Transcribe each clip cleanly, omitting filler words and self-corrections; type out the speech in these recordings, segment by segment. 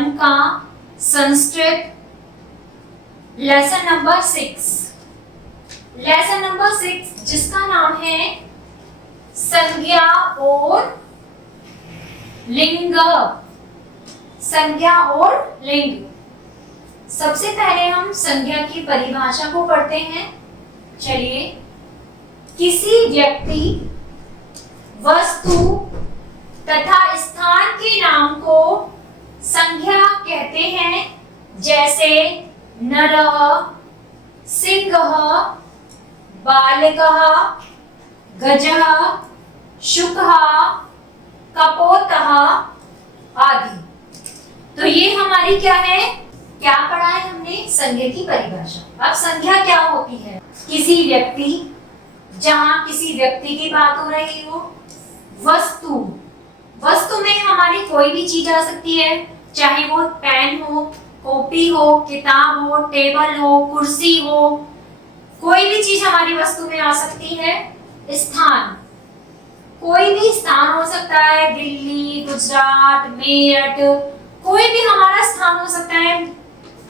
1 का Sanskrit lesson number 6। Lesson number 6 जिसका नाम है संज्ञा और लिंग। संज्ञा और लिंग। सबसे पहले हम संज्ञा की परिभाषा को पढ़ते हैं। चलिए, किसी व्यक्ति, वस्तु तथा स्थान के नाम को संज्ञा कहते हैं, जैसे नरः, सिंहः, बालकः, गजः, शुकः, कपोतः आदि। तो ये हमारी क्या है, क्या पढ़ा है हमने, संज्ञा की परिभाषा। अब संज्ञा क्या होती है, किसी व्यक्ति, जहां किसी व्यक्ति की बात हो रही हो। वस्तु, वस्तु में हमारी कोई भी चीज आ सकती है, चाहे वो पेन हो, कॉपी हो, किताब हो, टेबल हो, कुर्सी हो, कोई भी चीज हमारी वस्तु में आ सकती है। स्थान, कोई भी स्थान हो सकता है, दिल्ली, गुजरात, मेरठ, कोई भी हमारा स्थान हो सकता है।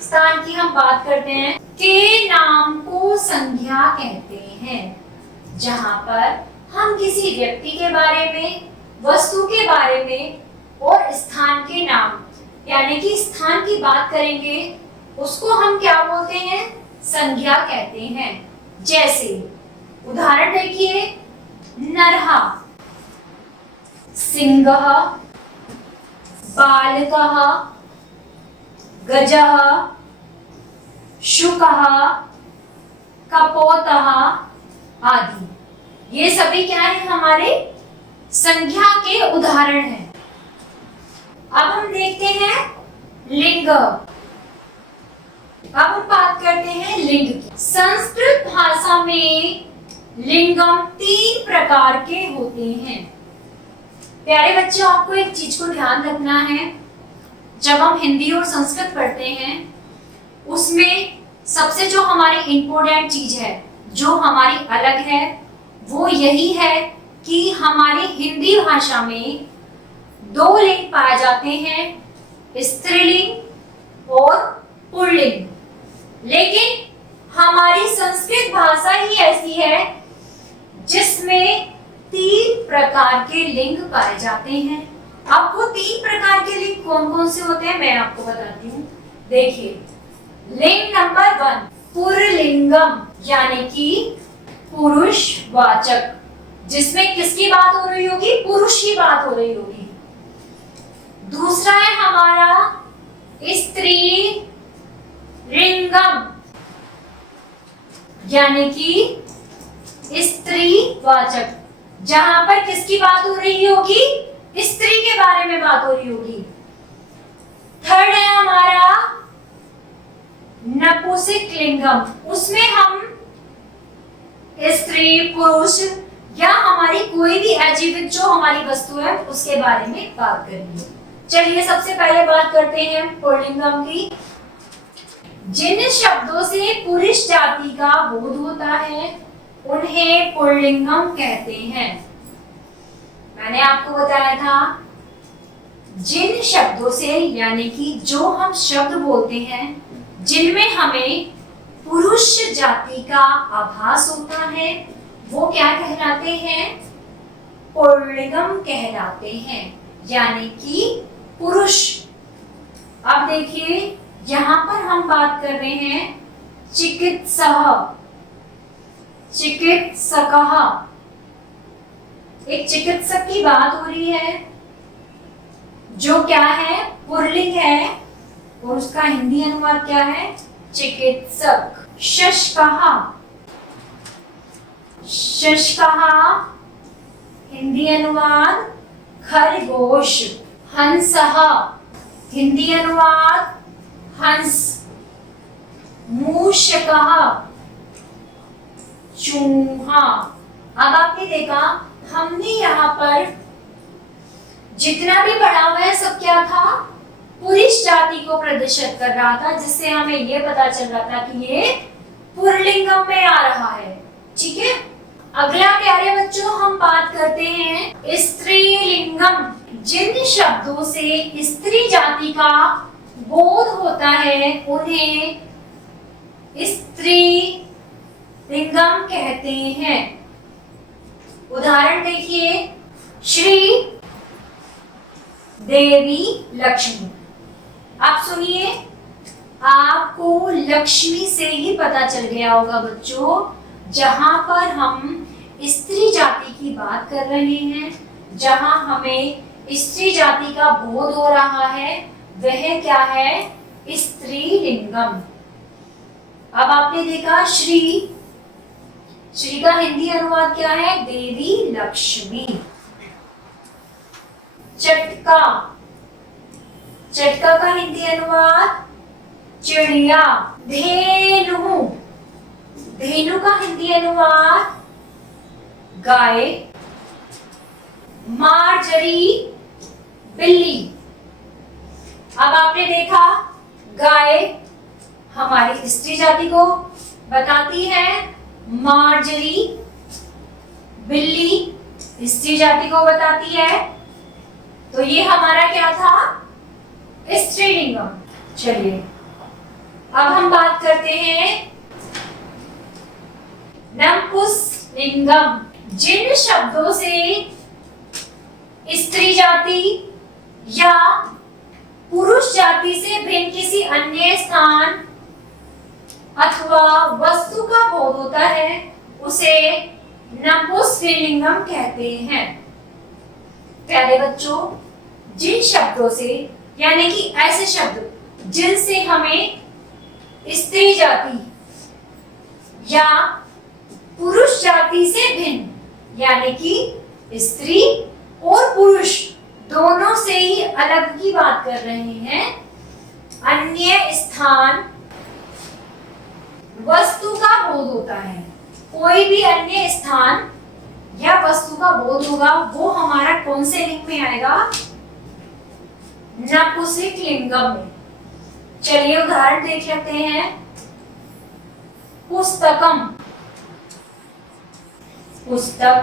स्थान की हम बात करते हैं, के नाम को संज्ञा कहते हैं, जहां पर हम किसी व्यक्ति के बारे में, वस्तु के बारे में और स्थान के नाम, यानी कि स्थान की बात करेंगे, उसको हम क्या बोलते हैं, संज्ञा कहते हैं। जैसे उदाहरण देखिए, नरः, सिंहः, बालकः, गजः, शुकः, कपोतः आदि। ये सभी क्या है, हमारे संज्ञा के उदाहरण हैं। अब हम देखते हैं लिंग। अब हम बात करते हैं लिंग की। संस्कृत भाषा में लिंगम 3 प्रकार के होते हैं। प्यारे बच्चों, आपको एक चीज को ध्यान रखना है, जब हम हिंदी और संस्कृत पढ़ते हैं, उसमें सबसे जो हमारी इंपॉर्टेंट चीज है, जो हमारी अलग है, वो यही है कि हमारी हिंदी भाषा में 2 लिंग पाए जाते हैं, स्त्रीलिंग और पुल्लिंग। लेकिन हमारी संस्कृत भाषा ही ऐसी है जिसमें 3 प्रकार के लिंग पाए जाते हैं। अब वो 3 प्रकार के लिंग कौन कौन से होते हैं, मैं आपको बताती हूँ। देखिए, लिंग नंबर 1 पुल्लिंगम, यानी कि पुरुषवाचक, जिसमें किसकी बात हो रही होगी, पुरुष की बात हो रही होगी। दूसरा है हमारा स्त्रीलिंगम, यानी कि स्त्रीवाचक, जहां पर किसकी बात हो रही होगी, स्त्री के बारे में बात हो रही होगी। थर्ड है हमारा नपुंसकलिंगम, उसमें हम स्त्री, पुरुष या हमारी कोई भी अजीवित जो हमारी वस्तु है उसके बारे में बात करेंगे। चलिए, सबसे पहले बात करते हैं पुल्लिंगम की। जिन शब्दों से पुरुष जाति का बोध होता है उन्हें पुल्लिंगम कहते हैं। मैंने आपको बताया था, जिन शब्दों से, यानी कि जो हम शब्द बोलते हैं जिनमें हमें पुरुष जाति का आभास होता है, वो क्या कहलाते हैं, पुल्लिंगम कहलाते हैं, यानी कि पुरुष। अब देखिए, यहां पर हम बात कर रहे हैं चिकित्सक, चिकित्सकः, एक चिकित्सक की बात हो रही है, जो क्या है, पुल्लिंग है, और उसका हिंदी अनुवाद क्या है, चिकित्सक। शशकः, शशकः हिंदी अनुवाद खरगोश। हंसः हिंदी अनुवाद हंस। मूषकः चूहा। अब आपने देखा, हमने यहाँ पर जितना भी पढ़ा हुआ है सब क्या था, पुरुष जाति को प्रदर्शित कर रहा था, जिससे हमें ये पता चल रहा था कि ये पुल्लिंगम में आ रहा है। ठीक है, अगला प्यारे बच्चों हम बात करते हैं स्त्रीलिंगम। जिन शब्दों से स्त्री जाति का बोध होता है उन्हें स्त्रीलिंगम कहते हैं। उदाहरण देखिए, श्री देवी लक्ष्मी। आप सुनिए, आपको लक्ष्मी से ही पता चल गया होगा बच्चों, जहां पर हम स्त्री जाति की बात कर रहे हैं, जहां हमें स्त्री जाति का बोध हो रहा है, वह क्या है? स्त्रीलिंगम। अब आपने देखा श्री का हिंदी अनुवाद क्या है? देवी लक्ष्मी। चटका का हिंदी अनुवाद चिड़िया। धेनु का हिंदी अनुवाद गाय। मार्जरी बिल्ली। अब आपने देखा, गाय हमारी स्त्री जाति को बताती है, मार्जरी बिल्ली स्त्री जाति को बताती है। तो ये हमारा क्या था? स्त्रीलिंगम। चलिए अब हम बात करते हैं नपुंसकलिंगम। जिन शब्दों से स्त्री जाति या पुरुष जाति से भिन्न किसी अन्य स्थान अथवा वस्तु का बोध होता है, उसे नपुंसकलिंगम कहते हैं। प्यारे बच्चों, जिन शब्दों से, यानी कि ऐसे शब्द जिनसे हमें स्त्री जाति या पुरुष जाति से भिन्न, यानी कि स्त्री और पुरुष दोनों से ही अलग की बात कर रहे हैं, अन्य स्थान वस्तु का बोध होता है। कोई भी अन्य स्थान या वस्तु का बोध होगा, वो हमारा कौन से लिंग में आएगा? नपुंसकलिंगम में। चलिए उदाहरण देख लेते हैं। पुस्तकम, पुस्तक।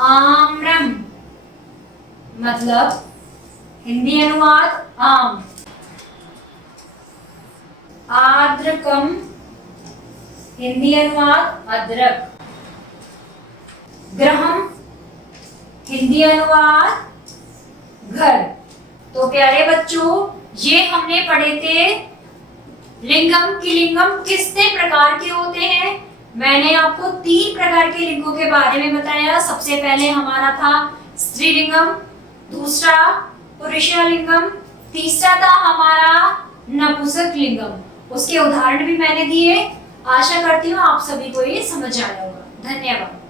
आम्रम मतलब हिंदी अनुवाद आम। आर्द्रकम हिंदी अनुवाद अदरक। गृहम हिंदी अनुवाद घर। तो प्यारे बच्चों, ये हमने पढ़े थे लिंगम की लिंगम कितने प्रकार के होते हैं। मैंने आपको 3 प्रकार के लिंगों के बारे में बताया। सबसे पहले हमारा था स्त्रीलिंगम, दूसरा पुरुषलिंगम, तीसरा था हमारा नपुंसकलिंगम। उसके उदाहरण भी मैंने दिए। आशा करती हूँ आप सभी को ये समझ आया होगा। धन्यवाद।